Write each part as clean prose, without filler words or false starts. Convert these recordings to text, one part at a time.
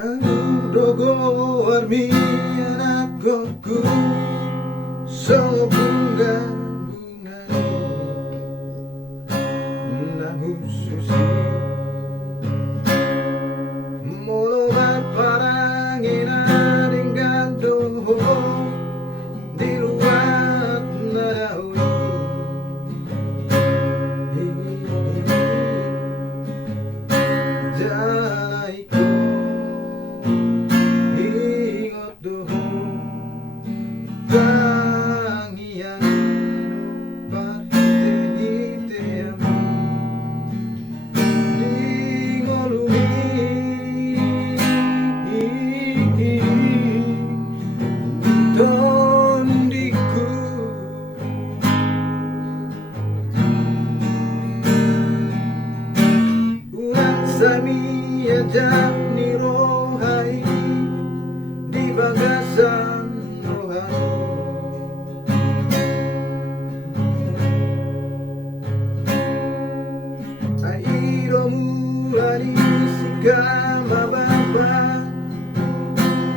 Anu dogo armi anak goku so bunga nahu susi molo parangina dengan doho di luar nadawi jalaiku ingot doho tangian parte iteami di ngolumi tondiku ulang sami aja ni rohai di bagasan rohani airo mulai sigama baba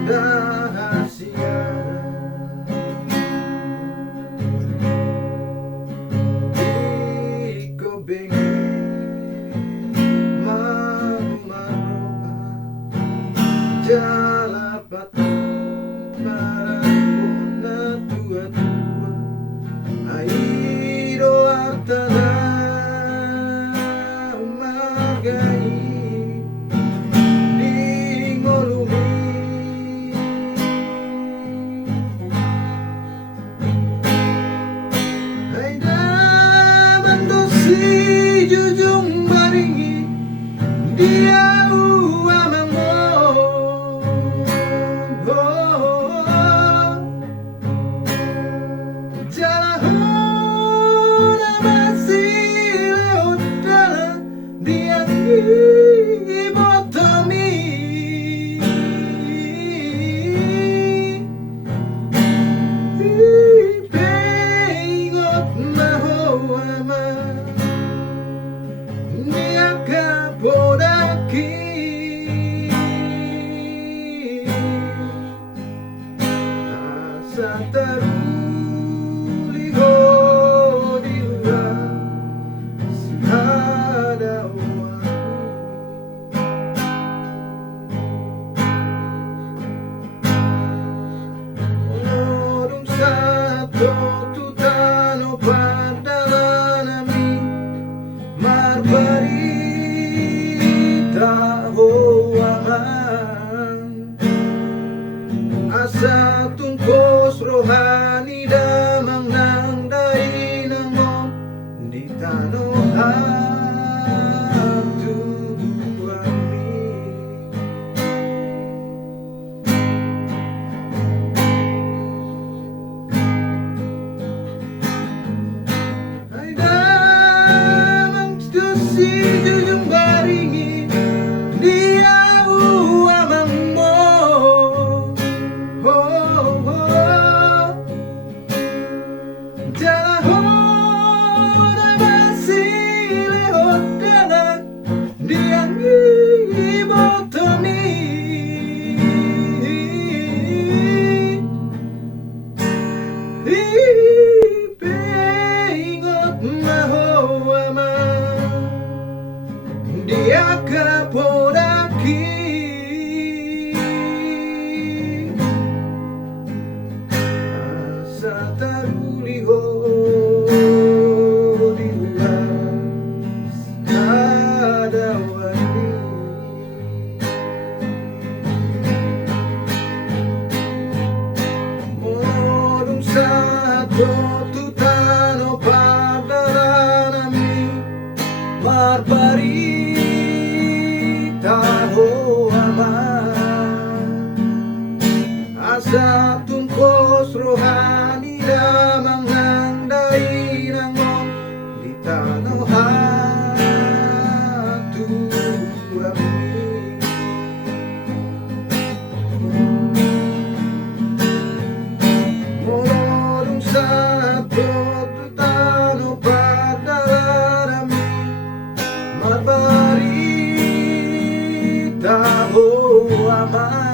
rahasia iko bengi mau maroha jalapat marapona tua-tua airo artana umagai di ngolumi ai daman dosi jujung baringi dia uamango aman.